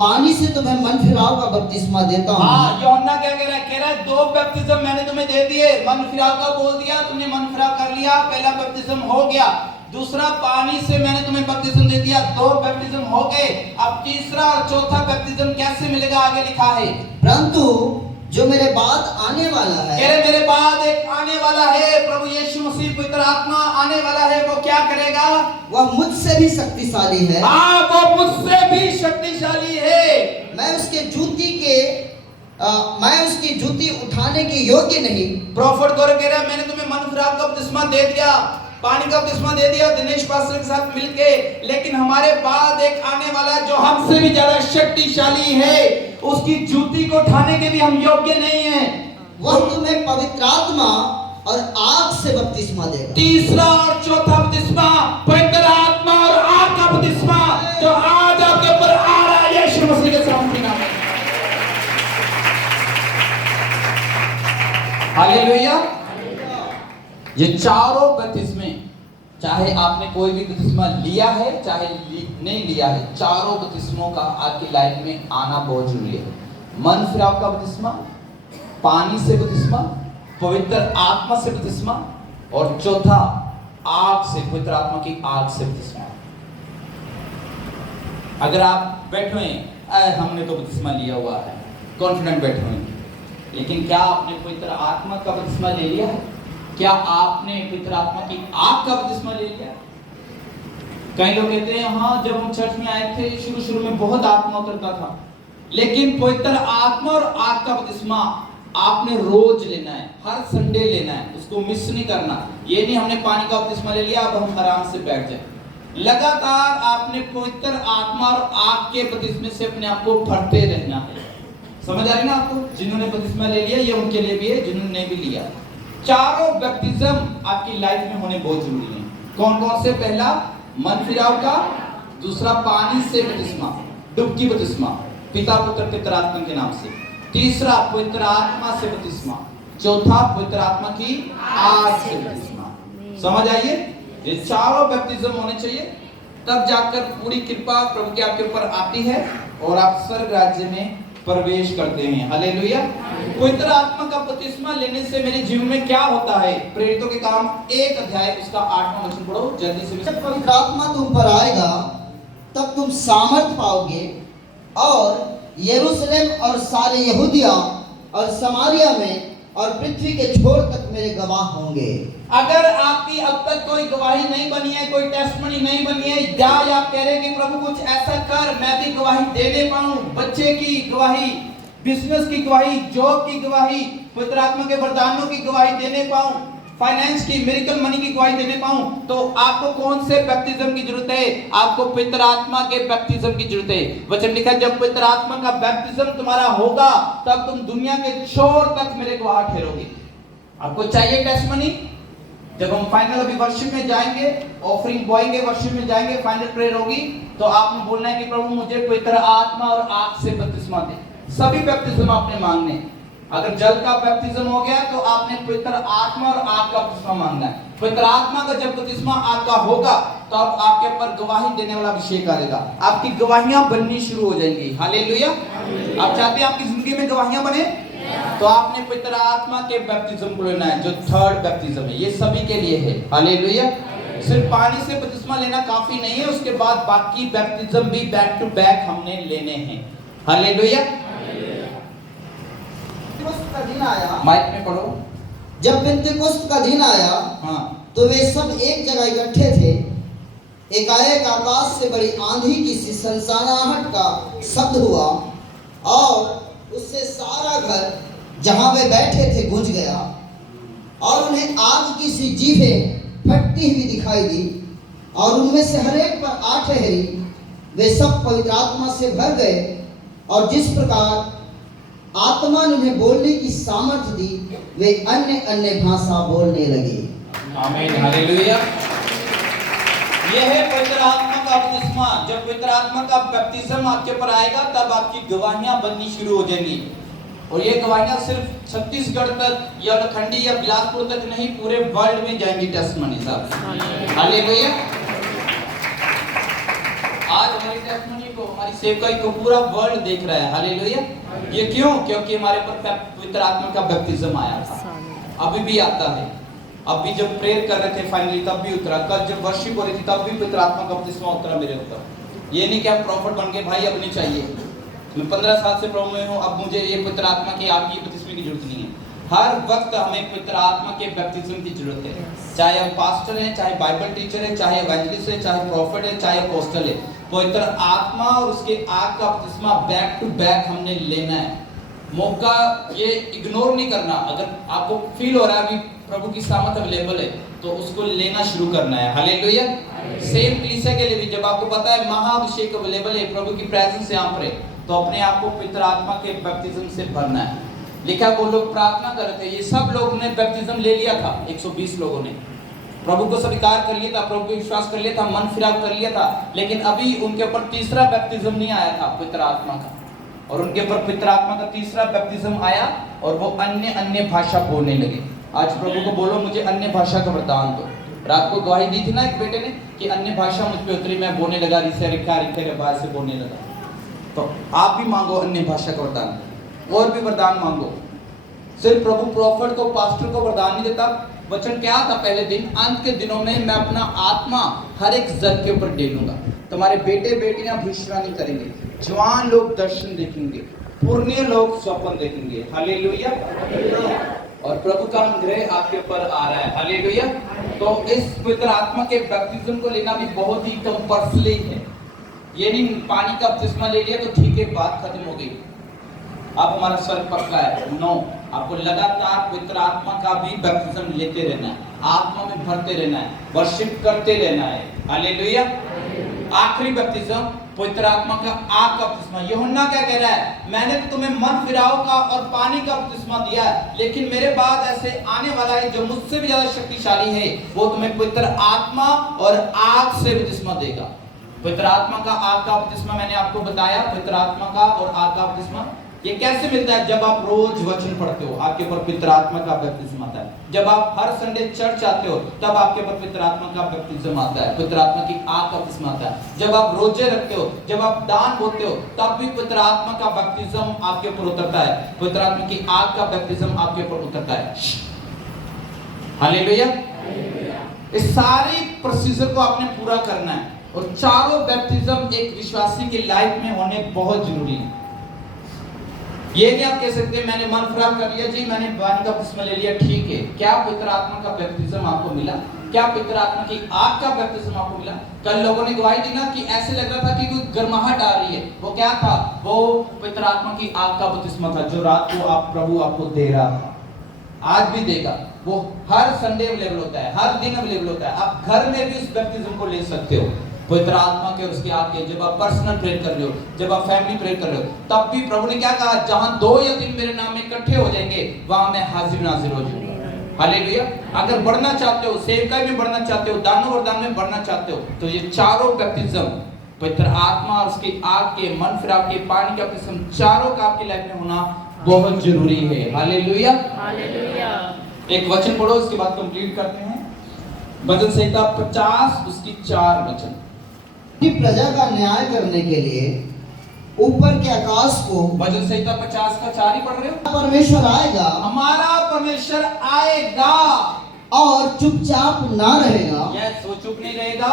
पानी से तुम्हें मन फिराव का बपतिस्मा देता हूँ। हाँ, यूहन्ना क्या कह रहा है? कह रहा है 2 बपतिस्म मैंने तुम्हें दे दिए। मन फिराव का बोल दिया, तुमने मन फिराव कर लिया, पहला बपतिस्म हो गया। दूसरा, पानी से मैंने तुम्हें बपतिस्म दे दिया, 2 बपतिस्म हो गए। अब तीसरा और चौथा बपतिस्म कैसे मिलेगा? आगे लिखा है, परंतु जो मेरे बाद आने वाला है, कह रहे मेरे बाद एक आने वाला है, प्रभु यीशु मसीह पवित्र आत्मा आने वाला है। वो क्या करेगा? वह मुझसे भी शक्तिशाली है। हाँ, वो मुझसे भी शक्तिशाली है। मैं उसकी जूती उठाने के योग्य नहीं। प्रॉफिट गौरव कह रहा है, मैंने तुम्हें मन फिराव का बपतिस्मा दे दिया, पानी का बपतिस्मा दे दिया दिनेश पास्टर के साथ मिलके, लेकिन हमारे बाद एक आने वाला जो हमसे भी ज्यादा शक्तिशाली है, उसकी जूती को उठाने के भी हम योग्य नहीं हैं। वह तुम्हें पवित्र आत्मा और आग से बपतिस्मा देगा। तीसरा और चौथा बपतिस्मा, पवित्र आत्मा और आग का बपतिस्मा जो आज आपके ऊपर आ रहा है यीशु मसीह के नाम में। हालेलुया। ये चारों बपतिस्मे, चाहे आपने कोई भी बपतिस्मा लिया है चाहे नहीं लिया है, चारों बपतिस्मों का आपकी लाइफ में आना बहुत जरूरी है। मन फिराव का बपतिस्मा, पानी से बपतिस्मा, पवित्र आत्मा से बपतिस्मा, और चौथा आग से, पवित्र आत्मा की आग से बपतिस्मा। अगर आप बैठे हैं, हमने तो बपतिस्मा लिया हुआ है, कॉन्फिडेंट बैठे हैं, लेकिन क्या आपने पवित्र आत्मा का बपतिस्मा ले लिया है? क्या आपने पवित्र आत्मा की आग का बपतिस्मा ले लिया? कई लोग कहते हैं हाँ, जब हम चर्च में आए थे शुरू में बहुत आत्मा उतरता था, लेकिन पवित्र आत्मा और आग का बपतिस्मा आपने रोज लेना है, हर संडे लेना है, उसको मिस नहीं करना। ये नहीं हमने पानी का बपतिस्मा ले लिया अब हम आराम से बैठ जाए। लगातार आपने पवित्र आत्मा और आग के बपतिस्मे से अपने आप को भरते रहना है। समझ आ रही ना आपको? जिन्होंने बपतिस्मा ले लिया ये उनके लिए भी है, जिन्होंने नहीं भी लिया। चारों बैप्टिज्म आपकी लाइफ में होने बहुत जरूरी है। कौन कौन से? पहला मन फिराव का, दूसरा पानी से बपतिस्मा, डुबकी बपतिस्मा पिता पुत्र पवित्र आत्मा के नाम से, तीसरा पवित्र आत्मा से बपतिस्मा, चौथा पवित्र आत्मा की आग से बपतिस्मा। समझ आइए? ये चारों बैप्टिज्म होने चाहिए, तब जाकर पूरी कृपा प्रभु की आपके ऊपर आती है और आप स्वर्ग राज्य में प्रवेश करते हैं। हालेलुया। पवित्र आत्मा का बपतिस्मा लेने से मेरे जीवन में क्या होता है? प्रेरितों के काम 1 अध्याय उसका 8वां वचन पढ़ो जल्दी से। जब पवित्र आत्मा तुम पर आएगा तब तुम सामर्थ पाओगे और यरूशलेम और सारे यहूदिया और समारिया में और पृथ्वी के छोर तक मेरे गवाह होंगे। अगर आपकी अब तक कोई गवाही नहीं बनी है, कोई टेस्टमनी नहीं बनी है, या आप कह रहे हैं कि प्रभु कुछ ऐसा कर मैं भी गवाही देने पाऊं, बच्चे की गवाही, बिजनेस की गवाही, जॉब की गवाही, पवित्र आत्मा के वरदानों की गवाही देने पाऊं, फाइनेंस की, मिरेकल मनी की गवाही देने पाऊं, तो आपको कौन से बैप्टिज्म की जरूरत है? आपको पवित्र आत्मा के बैप्टिज्म की जरूरत है। वचन लिखा है जब पवित्र आत्मा का बैप्टिज्म तुम्हारा होगा तब तुम दुनिया के छोर तक मेरे गवाह ठहरोगे। आपको चाहिए टेस्टमनी? जब हम फाइनल अभी वर्शिप में जाएंगे, ऑफरिंग बॉयेंगे, वर्शिप में जाएंगे, फाइनल प्रेयर होगी, तो आपने बोलना है कि प्रभु मुझे पवित्र आत्मा और आग से बपतिस्मा दे। सभी बैप्टिज्म आपने मांगने। अगर जल का बैप्टिज्म हो गया तो आपने पवित्र आत्मा और आग का बपतिस्मा मांगना है। पवित्र आत्मा का जब बपतिस्मा आपका होगा तो अब आपके ऊपर गवाही देने वाला अभिषेक आएगा, आपकी गवाहियां बननी शुरू हो जाएंगी। हालेलुया। आप चाहते हैं आपकी जिंदगी में गवाहियां बने, तो आपने पवित्र आत्मा के बैप्टिज्म को लेना है, जो 3rd बैप्टिज्म है। ये सभी के लिए है। हालेलुया। सिर्फ पानी से बपतिस्मा लेना काफी नहीं है, उसके बाद बाकी बैप्टिज्म भी बैक टू बैक हमने लेने हैं। हालेलुया। का दिन आया, माइक में पढ़ो। जब पेंतेकोस्त का दिन आया हाँ, तो वे सब एक जगह इकट्ठे थे। एकाएक आकाश से बड़ी आंधी की सी सनसनाहट का शब्द हुआ और उससे सारा घर जहां वे बैठे थे गूंज गया और उन्हें आग की सी जीभें फटती हुई दिखाई दी और उनमें से हर एक पर आ ठहरी। वे सब पवित्र आत्मा से भर गए और जिस प्रकार आत्मा ने उन्हें बोलने की सामर्थ्य दी वे अन्य अन्य भाषा बोलने लगे। आमीन। हालेलुया। यह है पवित्र आत्मा का बपतिस्मा। जब पवित्र आत्मा का बैप्टिज्म आपके ऊपर आएगा तब आपकी गवाहियां बननी शुरू हो जाएंगी। और ये गवाहियां सिर्फ छत्तीसगढ़ तक या लखंडी या बिलासपुर तक नहीं, पूरे वर्ल्ड में जाएंगी टेस्टमनी साहब। हालेलुया। आज हमारी टेस्टमनी को, हमारी सेवकाई को पूरा वर्ल्ड देख रहा है। हालेलुया। ये क्यों? क्योंकि हमारे पर पवित्र आत्मा का बैप्टिज्म आया था, अभी भी आता है। अब भी जब प्रेयर कर रहे थे फाइनली तब भी उतरा, कल जब वर्शिप हो रही थी तब भी पवित्र आत्मा का बपतिस्मा उतरा मेरे ऊपर। ये नहीं कि आप प्रॉफिट बन गए भाई अब नहीं चाहिए, मैं 15 साल से प्रभु में हूँ, अब मुझे ये पवित्र आत्मा की आपकी बपतिस्मे की जरूरत नहीं है। हर वक्त हमें पवित्र आत्मा के बैप्टिज्म की जरूरत है, चाहे हम पास्टर हैं, चाहे बाइबल टीचर है, चाहे इवेंजलिस्ट है, चाहे प्रॉफिट है, चाहे अपोस्टल है। पवित्र आत्मा और उसके आग का बपतिस्मा बैक टू बैक हमने लेना है। मौका ये इग्नोर नहीं करना। अगर आपको फील हो रहा है अभी प्रभु की सामर्थ अवेलेबल है तो उसको लेना शुरू करना है। हालेलुया। सेम कलीसिया के लिए भी जब आपको पता है महाअभिषेक अवेलेबल है, प्रभु की प्रेजेंस यहाँ पर है, तो अपने आप को पवित्र आत्मा के बैप्टिज्म से भरना है। लिखा वो लोग प्रार्थना कर रहे थे, ये सब लोग ने बैप्टिज्म ले लिया था, 120 लोगों ने प्रभु को स्वीकार कर लिया था, प्रभु को विश्वास कर लिया था, मन फिराव कर लिया था, लेकिन अभी उनके ऊपर तीसरा बैप्टिज्म नहीं आया था पवित्र आत्मा का, और उनके ऊपर पवित्र आत्मा का तीसरा बैप्टिज्म आया और वो अन्य भाषा बोलने लगे। आज प्रभु को बोलो मुझे अन्य भाषा का वरदान दो। रात को गवाही दी थी ना एक बेटे ने कि अन्य भाषा मुझ पे उतरी, मैं बोलने लगा, रिक्का से बोलने लगा। तो आप भी मांगो अन्य भाषा का वरदान, और भी वरदान मांगो। सिर्फ प्रभु प्रॉफिट को, पास्टर को वरदान नहीं देता। वचन क्या था पहले दिन, अंत के दिनों में मैं अपना आत्मा हर एक जन के ऊपर डेलूंगा। तुम्हारे बेटे बेटियां भविष्यवाणी करेंगे, जवान लोग दर्शन देखेंगे, पुरनिय लोग स्वप्न देखेंगे। हालेलुया। और प्रभु का अनुग्रह आपके ऊपर आ रहा है। हालेलुया। तो इस पवित्र आत्मा के बैप्टिज्म को लेना भी बहुत ही कंपल्सरी है। ये नहीं पानी का बपतिस्मा ले लिया तो ठीक है, बात खत्म हो गई, अब हमारा सर पकड़ा है। नो, आपको लगातार पवित्र आत्मा का भी बैप्टिज्म लेते रहना है, आत्मा में भरते रहना है, वर्शिप करते रहना है। हालेलुया। आखिरी बैप्टिज्म पवित्र आत्मा का आग का बपतिस्मा। यूहन्ना क्या कह रहा है, मैंने तो तुम्हें मन फिराव का और पानी का बपतिस्मा दिया है, लेकिन मेरे बाद ऐसे आने वाला है जो मुझसे भी ज्यादा शक्तिशाली है, वो तुम्हें पवित्र आत्मा और आग से बपतिस्मा देगा। पवित्र आत्मा का आग का बपतिस्मा मैंने आपको बताया, पवित्र आत्मा का और आग का बपतिस्मा ये कैसे मिलता है? जब आप रोज वचन पढ़ते हो आपके ऊपर पवित्र आत्मा का बैप्टिज्म आता है। जब आप हर संडे चर्च आते हो तब आपके ऊपर पवित्र आत्मा का बैप्टिज्म आता है, पवित्र आत्मा की आग का बपतिस्मा आता है। जब आप रोजे रखते हो, जब आप दान बोते हो, तब भी पवित्र आत्मा का बैप्टिज्म आपके ऊपर उतरता है, पवित्र आत्मा की आग का बैप्टिज्म आपके ऊपर उतरता है। हालेलुया। इस सारी प्रोसीजर को आपने पूरा करना है, और चारों बैप्टिज्म एक विश्वासी की लाइफ में होने बहुत जरूरी है। ये नहीं आप कह सकते मैंने मन खराब कर लिया जी, मैंने पानी का बपतिस्मा ले लिया, ठीक है। क्या पवित्र आत्मा का बैप्टिज्म आपको मिला? क्या पवित्र आत्मा की आग का बैप्टिज्म आपको मिला? कल लोगों ने गवाही दी ना कि ऐसे लग रहा था कि कोई गर्माहट आ रही है, वो क्या था? वो पवित्र आत्मा की आग का बपतिस्मा था जो रात को आप प्रभु आपको दे रहा था, आज भी देगा। वो हर संडे अवेलेबल होता है, हर दिन अवेलेबल होता है। आप घर में भी उस बैप्टिज्म को ले सकते हो, पवित्र आत्मा के और उसके आग के। जब आप पर्सनल प्रेयर कर रहे हो, जब आप फैमिली प्रेयर कर रहे हो, तब भी प्रभु ने क्या कहा, जहां 2 या 3 मेरे नाम में इकट्ठे हो जाएंगे वहां मैं हाजिर नाजिर हो जाऊंगा। हालेलुया। अगर बढ़ना चाहते हो, सेवकाई में बढ़ना चाहते हो, दानों वरदान में बढ़ना चाहते हो, तो ये चारों बैप्टिज्म, पवित्र आत्मा और उसकी आग के, मन फिराव के, पानी का बैप्टिज्म, चारों का आपकी लाइफ में होना बहुत जरूरी है। हालेलुया। हालेलुया। एक वचन पढ़ो, इसके बाद कंप्लीट करते हैं। भजन संहिता 50 उसकी 4 वचन। प्रजा का न्याय करने के लिए ऊपर के आकाश को, भजन संहिता 50 का 4 ही पढ़ रहे हो। परमेश्वर आएगा, हमारा परमेश्वर आएगा और चुपचाप ना रहेगा। यस, वो चुप नहीं रहेगा।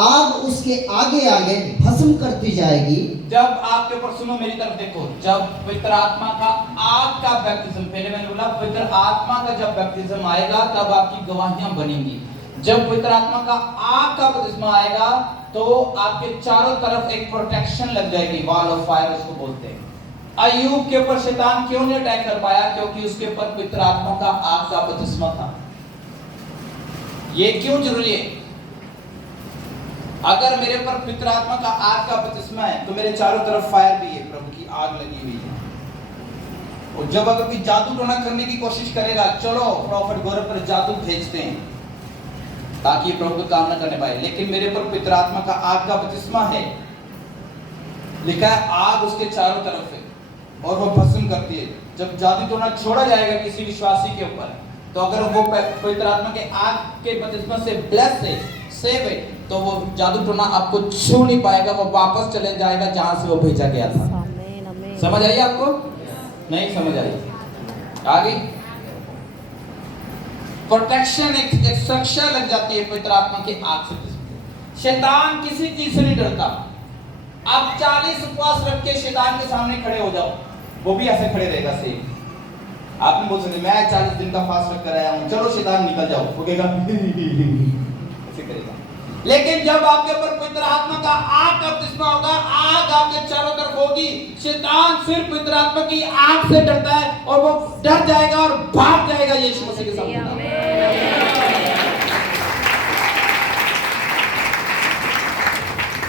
आग उसके आगे आगे भस्म करती जाएगी। जब आपके ऊपर, सुनो मेरी तरफ देखो, जब पवित्र आत्मा का आग का बैप्टिज्म, पहले मैंने बोला पवित्र आत्मा का जब बैप्टिज्म आएगा तब आपकी गवाहियां बनेंगी। जब पवित्र आत्मा का आग का बपतिस्मा आएगा तो आपके चारों तरफ एक प्रोटेक्शन लग जाएगी, वॉल ऑफ फायर उसको बोलते हैं। अय्यूब के ऊपर शैतान क्यों नहीं अटैक कर पाया? क्योंकि उसके ऊपर पवित्र आत्मा का आग का बपतिस्मा था। ये क्यों जरूरी है? अगर मेरे पर पवित्र आत्मा का आग का बपतिस्मा है तो मेरे चारों तरफ फायर भी है, प्रभु की आग लगी हुई है। और जब अगर कोई जादू टोना करने की कोशिश करेगा, चलो प्रॉफिट गौरव पर जादू भेजते हैं ताकि प्रभु का काम न करने पाए, लेकिन मेरे पर पवित्र आत्मा का आग का बपतिस्मा है, लिखा है आग उसके चारों तरफ है और वो भस्म करती है। जब जादू टोना छोड़ा जाएगा किसी विश्वासी के ऊपर, तो अगर वो पवित्र आत्मा के आग के बपतिस्मा से ब्लेस है, सेव है, तो वो जादू टोना आपको छू नहीं पाएगा, वो वापस चले जाएगा जहां से वो भेजा गया था। समझ आई आपको? नहीं समझ आई? आगे प्रोटेक्शन एक सुरक्षा लग जाती है पवित्र आत्मा के आग से। शैतान किसी चीज से नहीं डरता। आप 40 उपवास रख के शैतान के सामने खड़े हो जाओ, वो भी ऐसे खड़े रहेगा सेम। आपने बोल सकते मैं 40 दिन का फास्ट रख कर आया हूं, चलो शैतान निकल जाओ, वो कहेगा ऐसे करेगा। लेकिन जब आपके ऊपर पवित्र आत्मा का आग का बपतिस्मा होगा, आग आपके चारों तरफ होगी, शैतान सिर्फ पवित्र आत्मा की आग से डरता है और वो डर जाएगा और भाग जाएगा यीशु मसीह के सामने।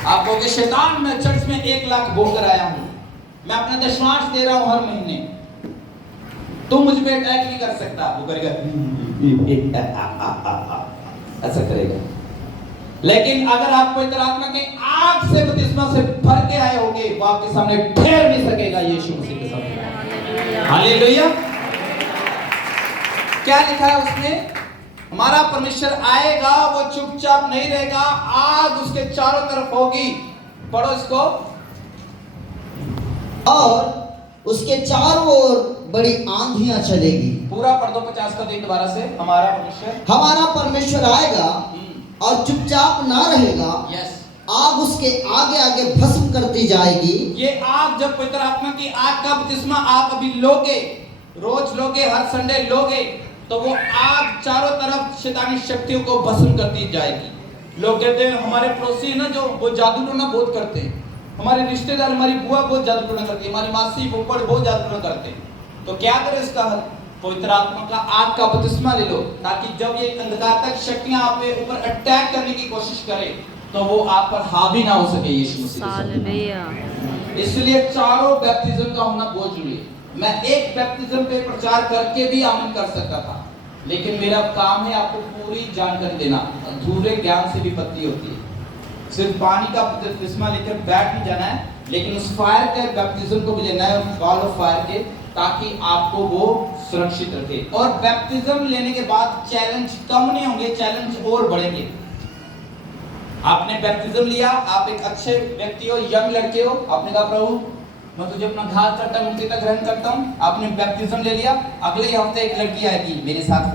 आप कहोगे शैतान मैं चर्च में 1 लाख बोलकर आया हूं, मैं अपना दशमांश दे रहा हूं हर महीने, तू मुझ पे अटैक नहीं कर सकता। वो करेगा ऐसा करेगा। लेकिन अगर आप पवित्र आत्मा के आग से बपतिस्मा से भर के आए होंगे, वो आपके सामने ठहर नहीं सकेगा यीशु मसीह के सामने। हालेलुया। क्या लिखा है उसमें? हमारा परमेश्वर आएगा, वो चुपचाप नहीं रहेगा, आग उसके चारों तरफ होगी। पढ़ो इसको। और उसके चारों ओर बड़ी आंधियां चलेगी। पूरा पढ़ दो 50 का दिन दोबारा से। हमारा परमेश्वर आएगा और चुपचाप ना रहेगा। यस। आग उसके आगे आगे भस्म करती जाएगी। ये आग जब पवित्र आत्मा की आग का बपतिस्मा आप अभी लोगे, रोज लोगे, हर संडे लोगे, तो वो आग चारों तरफ शैतानी शक्तियों को भस्म करती जाएगी। लोग कहते हैं हमारे पड़ोसी है ना जो, वो जादू टोना बहुत करते हैं, हमारे रिश्तेदार, हमारी बुआ बहुत जादू टोना करती है, हमारी मासी फुफड़ बहुत जादू टोना करते हैं। तो क्या करें इसका हल? पवित्र आत्मा का आग का बपतिस्मा ले लो, ताकि जब ये अंधकारतक शक्तियां आपके ऊपर अटैक करने की कोशिश करें तो वो आप पर हावी ना हो सके यीशु मसीह। इसलिए चारों बैप्टिज्म का होना बहुत जरूरी है। मैं एक बैप्टिज्म पे प्रचार करके भी आमीन कर सकता था, लेकिन मेरा काम है आपको पूरी जानकारी देना। अधूरे ज्ञान से विपत्ति होती है। सिर्फ पानी का बपतिस्मा लेकर बैठ नहीं जाना है, लेकिन उस फायर के बैप्टिज्म को भी लेना है, गॉड ऑफ फायर के, ताकि आपको वो सुरक्षित रखे। और बैप्टिज्म लेने के बाद चैलेंज कम नहीं होंगे, चैलेंज और बढ़ेंगे। आपने बैप्टिज्म लिया, आप एक अच्छे व्यक्ति हो, यंग लड़के हो, आपने कहा प्रभु मैं तुझे अपना घात करता मुक्ति तक ग्रहण करता हूँ, आपने बैप्टिज्म ले लिया। अगले हफ्ते एक लड़की आएगी मेरे साथ